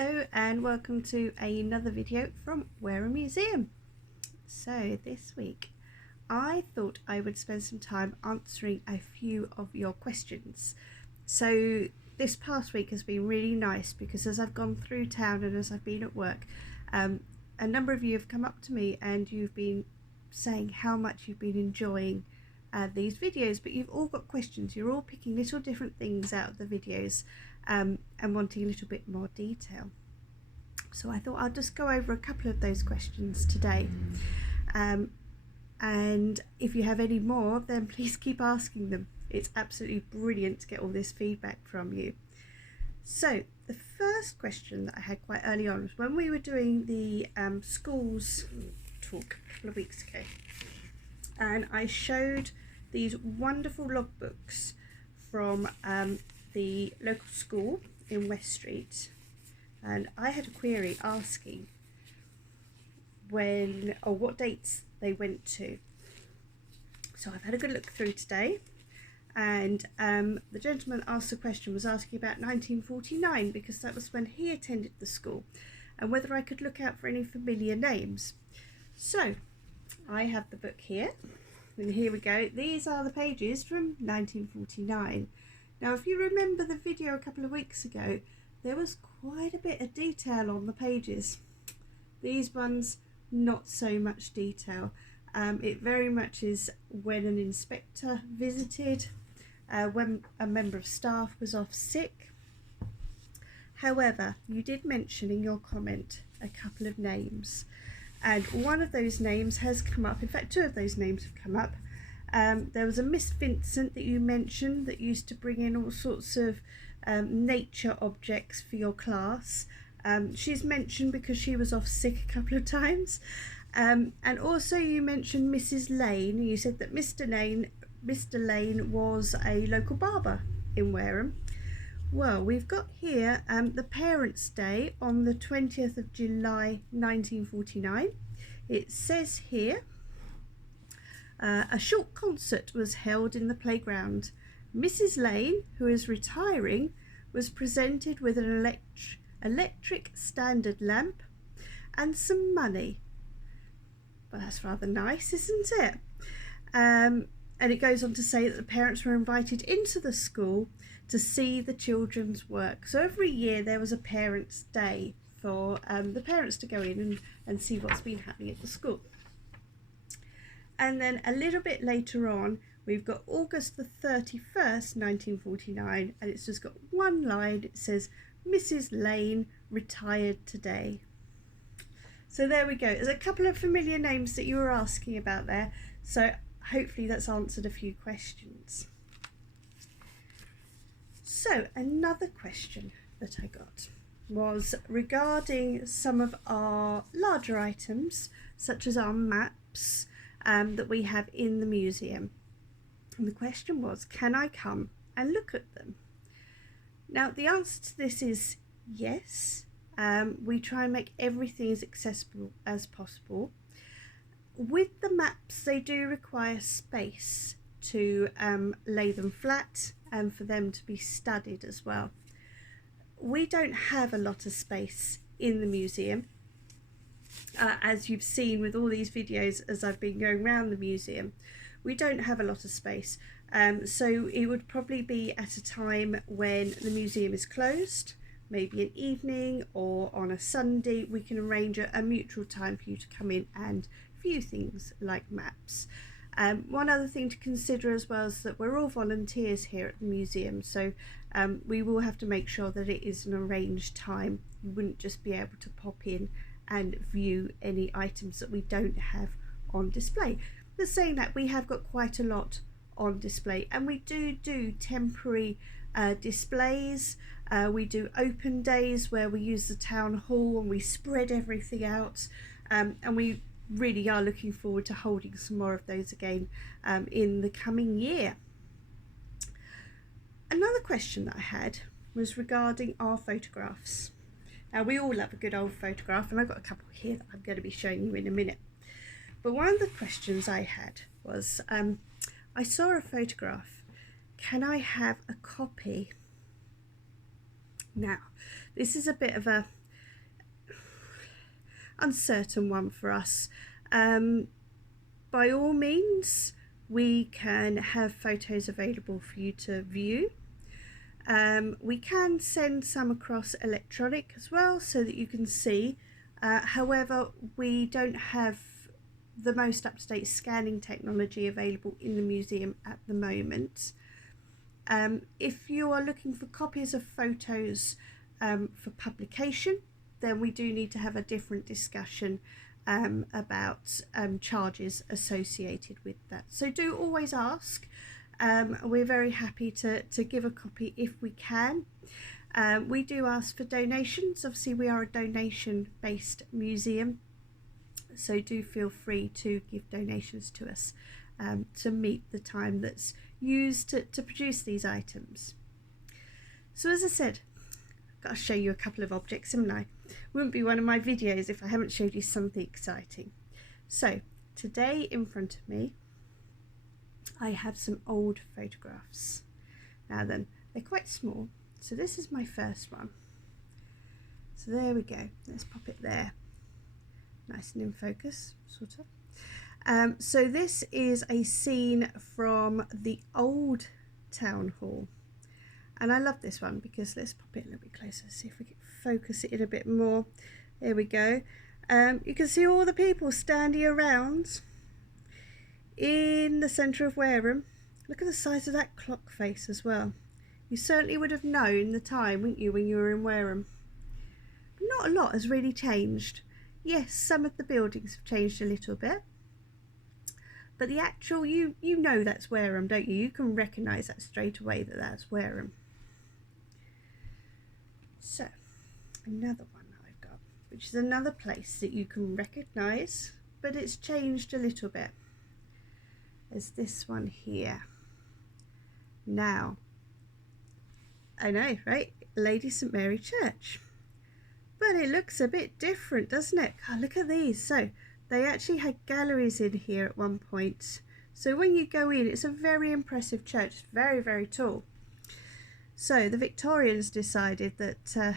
Hello and welcome to another video from Wareham Museum. So this week I thought I would spend some time answering a few of your questions. So this past week has been really nice because as I've gone through town and as I've been at work, a number of you have come up to me and you've been saying how much you've been enjoying these videos, but you've all got questions. You're all picking little different things out of the videos and wanting a little bit more detail. So I thought I'll just go over a couple of those questions today, and if you have any more, then please keep asking them. It's absolutely brilliant to get all this feedback from you. So the first question that I had quite early on was when we were doing the schools talk a couple of weeks ago, and I showed these wonderful logbooks from the local school in West Street, and I had a query asking when or what dates they went to. So I've had a good look through today, and the gentleman asked the question was asking about 1949 because that was when he attended the school, and whether I could look out for any familiar names. So I have the book here, and here we go. These are the pages from 1949. Now if you remember the video a couple of weeks ago, there was quite a bit of detail on the pages. These ones, not so much detail. It very much is when an inspector visited, when a member of staff was off sick. However, you did mention in your comment a couple of names, and one of those names has come up. In fact, two of those names have come up. There was a Miss Vincent that you mentioned that used to bring in all sorts of nature objects for your class. She's mentioned because she was off sick a couple of times. And also you mentioned Mrs. Lane. You said that Mr. Lane was a local barber in Wareham. Well, we've got here the Parents' Day on the 20th of July 1949. It says here, a short concert was held in the playground. Mrs. Lane, who is retiring, was presented with an electric standard lamp and some money. Well, that's rather nice, isn't it? And it goes on to say that the parents were invited into the school to see the children's work. So every year there was a Parents' Day for the parents to go in and see what's been happening at the school. And then a little bit later on, we've got August the 31st, 1949, and it's just got one line. It says, Mrs. Lane retired today. So there we go. There's a couple of familiar names that you were asking about there. So hopefully that's answered a few questions. So another question that I got was regarding some of our larger items, such as our maps, that we have in the museum. And the question was, can I come and look at them? Now the answer to this is yes. We try and make everything as accessible as possible. With the maps, they do require space to lay them flat and for them to be studied as well. We don't have a lot of space in the museum. As you've seen with all these videos as I've been going around the museum, we don't have a lot of space, so it would probably be at a time when the museum is closed, maybe an evening or on a Sunday. We can arrange a mutual time for you to come in and view things like maps. One other thing to consider as well is that we're all volunteers here at the museum, so we will have to make sure that it is an arranged time. You wouldn't just be able to pop in and view any items that we don't have on display. But saying that, we have got quite a lot on display, and we do temporary displays. We do open days where we use the town hall and we spread everything out, and we really are looking forward to holding some more of those again in the coming year. Another question that I had was regarding our photographs. Now we all love a good old photograph, and I've got a couple here that I'm going to be showing you in a minute. But one of the questions I had was, I saw a photograph. Can I have a copy? Now, this is a bit of a uncertain one for us. By all means, we can have photos available for you to view. We can send some across electronic as well so that you can see. However, we don't have the most up-to-date scanning technology available in the museum at the moment. If you are looking for copies of photos for publication, then we do need to have a different discussion about charges associated with that. So do always ask. We're very happy to give a copy if we can. We do ask for donations. Obviously, we are a donation-based museum, so do feel free to give donations to us to meet the time that's used to produce these items. So as I said, I've got to show you a couple of objects, haven't I? Wouldn't be one of my videos if I haven't showed you something exciting. So today in front of me I have some old photographs. Now then, they're quite small, so this is my first one. So there we go, let's pop it there, nice and in focus, sort of. So this is a scene from the old town hall, and I love this one because, let's pop it a little bit closer, see if we can focus it in a bit more. There we go. You can see all the people standing around in the centre of Wareham. Look at the size of that clock face as well. You certainly would have known the time, wouldn't you, when you were in Wareham? Not a lot has really changed. Yes, some of the buildings have changed a little bit, but the actual, you know that's Wareham, don't you? You can recognise that straight away, that that's Wareham. So, another one that I've got, which is another place that you can recognise, but it's changed a little bit. There's this one here. Now, I know, right? Lady St Mary Church. But it looks a bit different, doesn't it? God, look at these. So they actually had galleries in here at one point. So when you go in, it's a very impressive church. It's very, very tall. So the Victorians decided that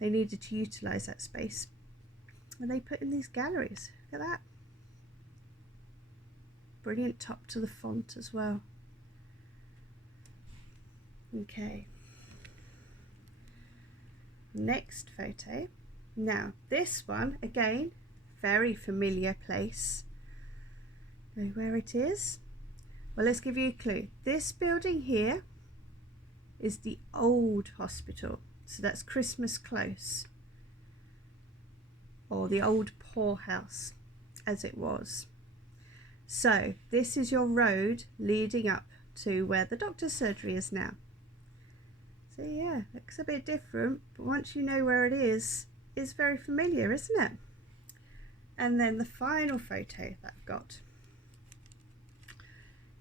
they needed to utilise that space, and they put in these galleries. Look at that. Brilliant top to the font as well. Okay. Next photo. Now this one, again, very familiar place. Know where it is? Well, let's give you a clue. This building here is the old hospital. So that's Christmas Close, or the old poorhouse as it was. So this is your road leading up to where the doctor's surgery is now. So yeah, looks a bit different, but once you know where it is, it's very familiar, isn't it? And then the final photo that I've got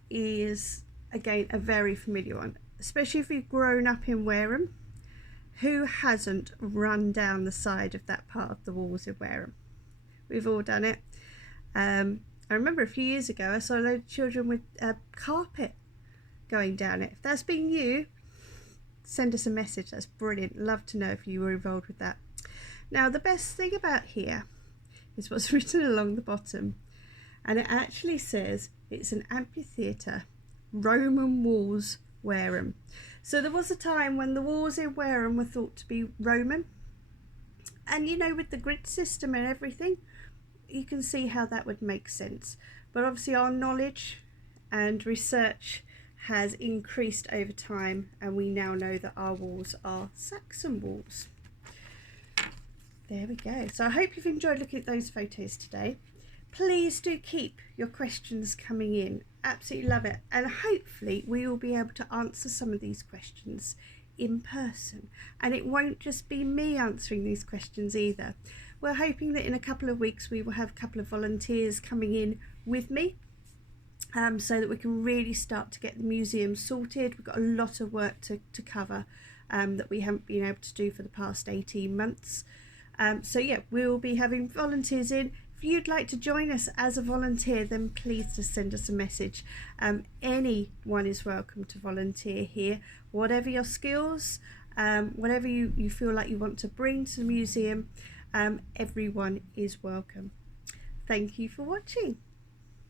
is, again, a very familiar one, especially if you've grown up in Wareham. Who hasn't run down the side of that part of the walls in Wareham? We've all done it. I remember a few years ago I saw a load of children with carpet going down it. If that's been you, send us a message. That's brilliant. Love to know if you were involved with that. Now the best thing about here is what's written along the bottom, and it actually says it's an amphitheatre, Roman walls, Wareham. So there was a time when the walls in Wareham were thought to be Roman, and you know, with the grid system and everything, you can see how that would make sense. But obviously our knowledge and research has increased over time, and we now know that our walls are Saxon walls. There we go. So I hope you've enjoyed looking at those photos today. Please do keep your questions coming in. Absolutely love it. And hopefully we will be able to answer some of these questions in person. And it won't just be me answering these questions either. We're hoping that in a couple of weeks we will have a couple of volunteers coming in with me, so that we can really start to get the museum sorted. We've got a lot of work to cover that we haven't been able to do for the past 18 months. So yeah, we'll be having volunteers in. If you'd like to join us as a volunteer, then please just send us a message. Anyone is welcome to volunteer here. Whatever your skills, whatever you feel like you want to bring to the museum, everyone is welcome. Thank you for watching.